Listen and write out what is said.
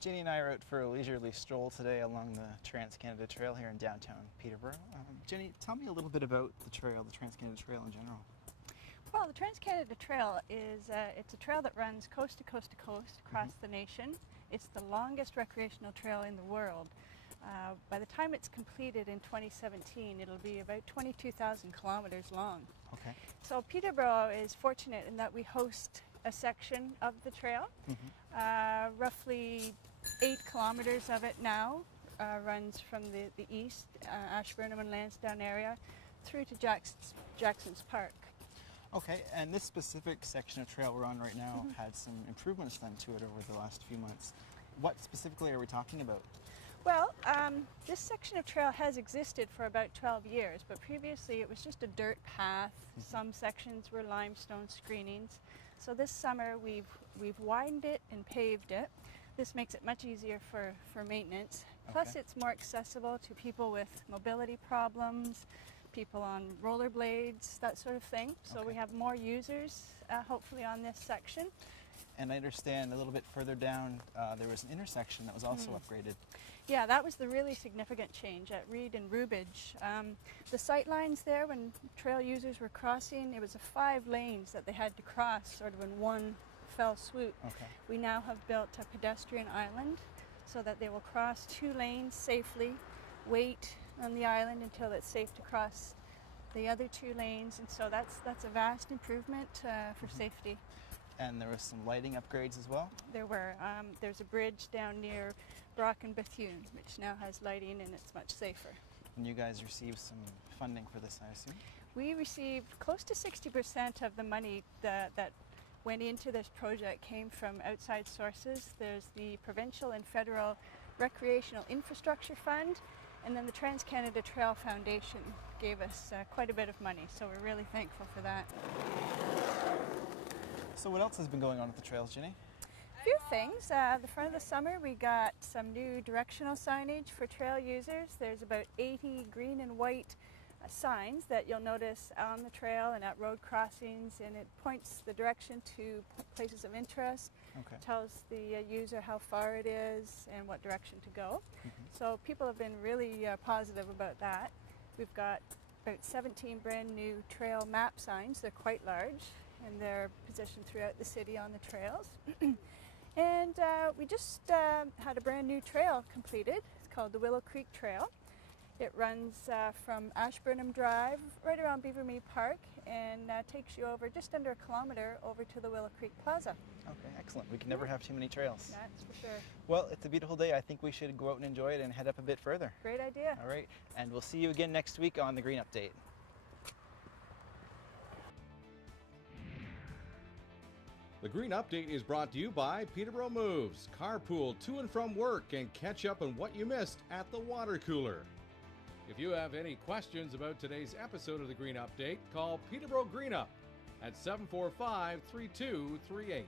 Ginny and I are out for a leisurely stroll today along the TransCanada Trail here in downtown Peterborough. Ginny, tell me a little bit about the trail, the TransCanada Trail in general. Well, the TransCanada Trail is it's a trail that runs coast to coast to coast across the nation. It's the longest recreational trail in the world. By the time it's completed in 2017, it'll be about 22,000 kilometers long. Okay. So Peterborough is fortunate in that we host a section of the trail. Roughly 8 kilometers of it now runs from the east, Ashburnham and Lansdowne area, through to Jackson's Park. Okay, and this specific section of trail we're on right now had some improvements done to it over the last few months. What specifically are we talking about? Well, this section of trail has existed for about 12 years, but previously it was just a dirt path. Some sections were limestone screenings. So this summer we've widened it and paved it. This makes it much easier for maintenance. Plus it's more accessible to people with mobility problems, people on rollerblades, that sort of thing. So we have more users hopefully on this section. And I understand a little bit further down there was an intersection that was also upgraded. Yeah, that was the really significant change at Reed and Rubidge. The sight lines there, when trail users were crossing, it was 5 lanes that they had to cross sort of in one fell swoop. We now have built a pedestrian island so that they will cross 2 lanes safely, wait on the island until it's safe to cross the other 2 lanes, and so that's a vast improvement for safety. And there was some lighting upgrades as well? There were. There's a bridge down near Brock and Bethune, which now has lighting and it's much safer. And you guys received some funding for this, I assume? We received close to 60% of the money that went into this project came from outside sources. There's the provincial and federal recreational infrastructure fund, and then the TransCanada Trail Foundation gave us quite a bit of money, so we're really thankful for that. So what else has been going on at the trails, Ginny? A few things. At the front of the summer we got some new directional signage for trail users. There's about 80 green and white signs that you'll notice on the trail and at road crossings, and it points the direction to places of interest. Tells the user how far it is and what direction to go. So people have been really positive about that. We've got about 17 brand new trail map signs. They're quite large and they're positioned throughout the city on the trails. And we just had a brand new trail completed. It's called the Willow Creek Trail. It runs from Ashburnham Drive right around Beavermead Park and takes you over just under 1 kilometer over to the Willow Creek Plaza. Okay, excellent. We can never have too many trails. That's for sure. Well, it's a beautiful day. I think we should go out and enjoy it and head up a bit further. Great idea. All right, and we'll see you again next week on the Green Update. The Green Update is brought to you by Peterborough Moves. Carpool to and from work and catch up on what you missed at the water cooler. If you have any questions about today's episode of the Green Update, call Peterborough Green Up at 745-3238.